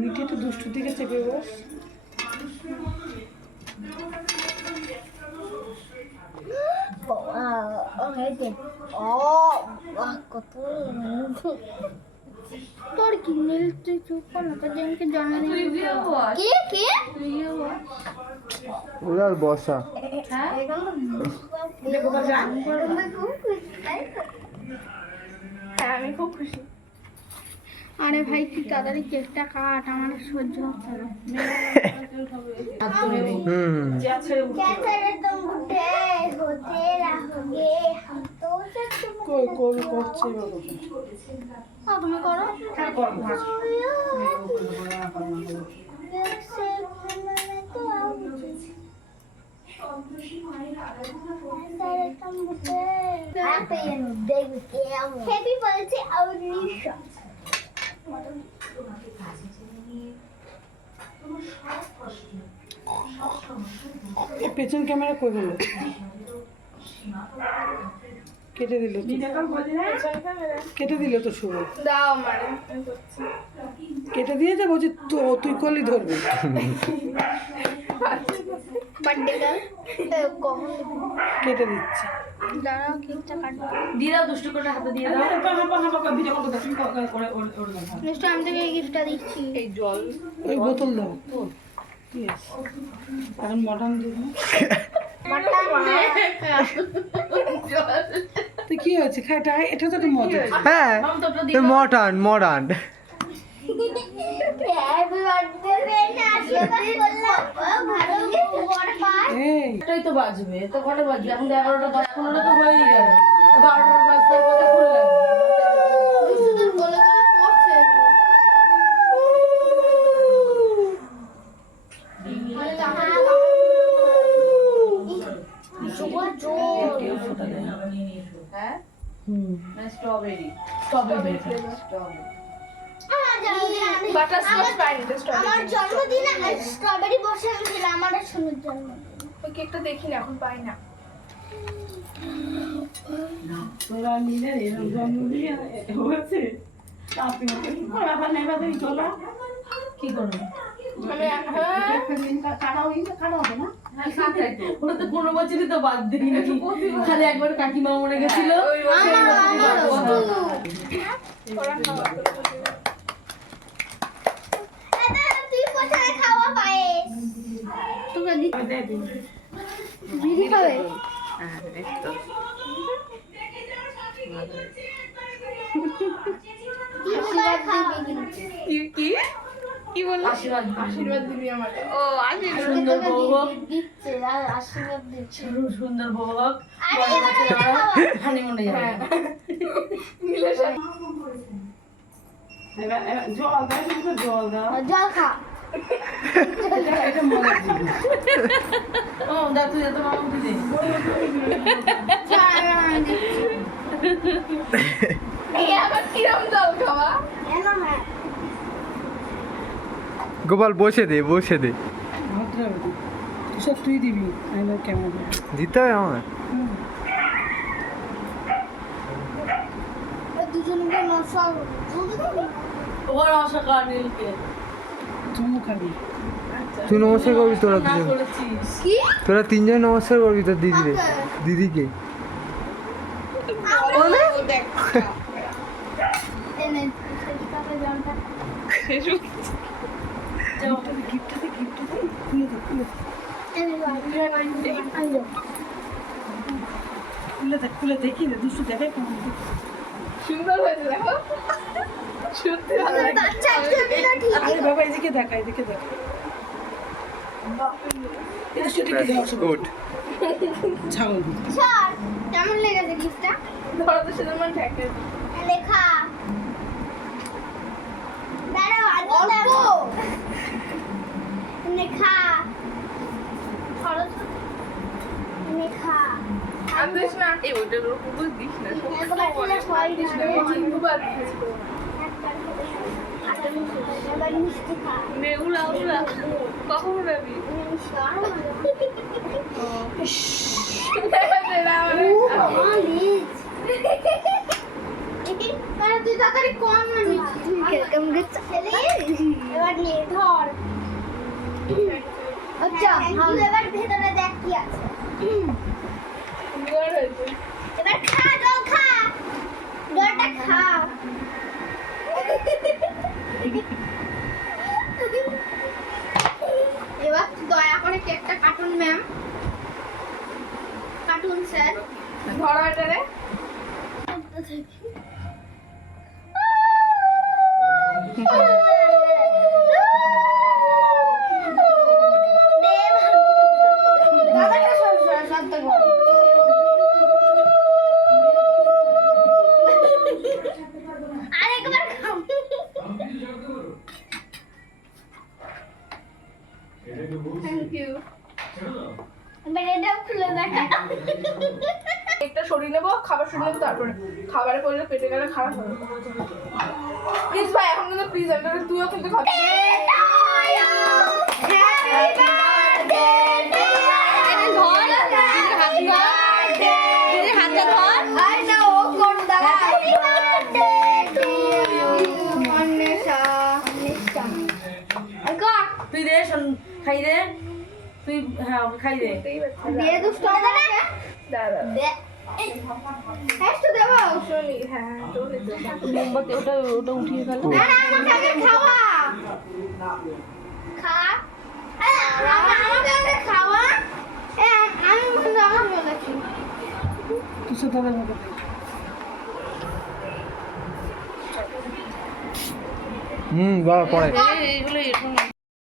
মিঠে তো দুষ্টু দিকে চেপে বস। তোর কি নীল তুই চুপ কর না, তোর জনকে জন্মদিন কে কে ওরাল বসা। হ্যাঁ আমি খুব খুশি। আরে ভাই তুই তাড়াতাড়ি কেকটা কাট, আমার সহ্য হচ্ছে না। তুমি করো। Happy birthday Aurisha. পেছন ক্যামেরা কই হলো? কেটে দিল তো, কেটে দিল তো শুভ। দাও মানে কেটে দিয়েছে, বলছি তো তুই কলি ধরবি। বার্থডে গার্ল কখন কেটে দিচ্ছে। দাঁড়াও কেকটা কাটবো। দিয়ে দাও, দুষ্টু করে হাতে দিয়ে দাও। মিষ্টি আমি তোকে এই গিফটটা দিচ্ছি। এই জল ওই বোতল দাও। Yes. এখন মটন দিবি। তো কি হয়েছে খাইটা? এটা তো একটা মজা। হ্যাঁ মডার্ন মডার্ন। হ্যাপি বার্থডে বেটা, আশীর্বাদ করলাম ভালো বড় পাই। এই এটাই তো বাজবে, তো কটা বাজবে? এখন 11টা 10-15 তো হয়েই গেল। 12টার বাজতে কত ফুল লাগবে? শুধু বলে বলে পড়ছে। হ্যাঁ না স্ট্রবেরি, স্ট্রবেরি আমার জন্মদিনে স্ট্রবেরি বসানো ছিল আমার সোনুর জন্মদিন। ওই কেকটা দেখি না, এখন পাই না। তোরা নিলে এরকম জন্মদিন হয়েছে, আপনি ব্যাপার নেই বাদে চলা কি করবে? ওরা তো 15 বছরই তো বাদ দিই নাকি, খালি একবার কাকিমা মরে গেছিল। তুই কোথায় খাওয়া পায়েস? তোকে বিড়ি খাবে? কি বললি? আশীর্বাদ আশীর্বাদ দিবি আমার। ও আশীর্বাদ। সুন্দর বউ হোক, দিচ্ছে আর আশীর্বাদ দিচ্ছে। সুন্দর বউ হোক, আরে এবারে খাওয়া। হানিমুনে যাবে। জল দাও, কিন্তু জল দাও। জল খা। এটা মজা দিবি। ও দা তুই এত মামা দিদি এই আবার কিরম জল খাওয়া? গোপাল বসে দে বসে দে। ভাতটা হবে সব তুই দিবি, আমি কেমন দিতে হবে আমার। দুজনকে নশা ওর আশা কর নীলকে চুমু খাবি। তুই নমস্কার করবি তোরা না দুজন, করেছিস। কি? তোরা তিনজন নমস্কার করবি তোর দিদিরে, দিদিকে। দেখ এনে শেষটাতে জলটা গিফটটা খুলে দে, খুলে দে, এনে খুলে দে, খুলে দেখি না দুষ্টু দেখে কেমন। সুন্দর হয়েছে দেখো সত্যি ভালো লাগছে। আচ্ছা ঠিক আরে বাবা এদিকে দেখা এদিকে দেখা এটা শুধু কি দাও গুড ছাগল স্যার কেমন লেগেছে গিফটটা ধরো তো শুধু আমার ঠেকে লেখা দাঁড়াও আগে দেখো লেখা খরচ লেখা আনদিস না এই ওইটার উপর দিস না একবার খেলে হয় দিস না না তিনবার দিস এবার মিষ্টি খা নে উড়া উড়া কখন উড়াবি তুই তাড়াতাড়ি কম না এবার নে ধর আচ্ছা এবার ভেতরে দেখ কি আছে সুন্দর হয়েছে এবার খা জল খা জলটা খা এবার দয়া করে কেকটা কাটুন ম্যাম কাটুন স্যার ধরো এটা রে আরেকবার খাও থ্যাংক ইউ এবার এটাও খুলে দেখা একটা সরিয়ে নেবো খাবার সরিয়ে নেবো তারপরে খাবারে পড়লে পেটে গেলে খারাপ হবে প্লিজ ভাই এখন কিন্তু প্রিজেন্টার তুইও কিন্তু খাবি তুই দে খাই দে তুই হ্যাঁ ওকে খাই দে দাদা শুনি হ্যাঁ মোমবাতি ওটা ওটা উঠিয়ে ফেলো কিছু তাদের মতো বাবা পরে এইগুলো এরকম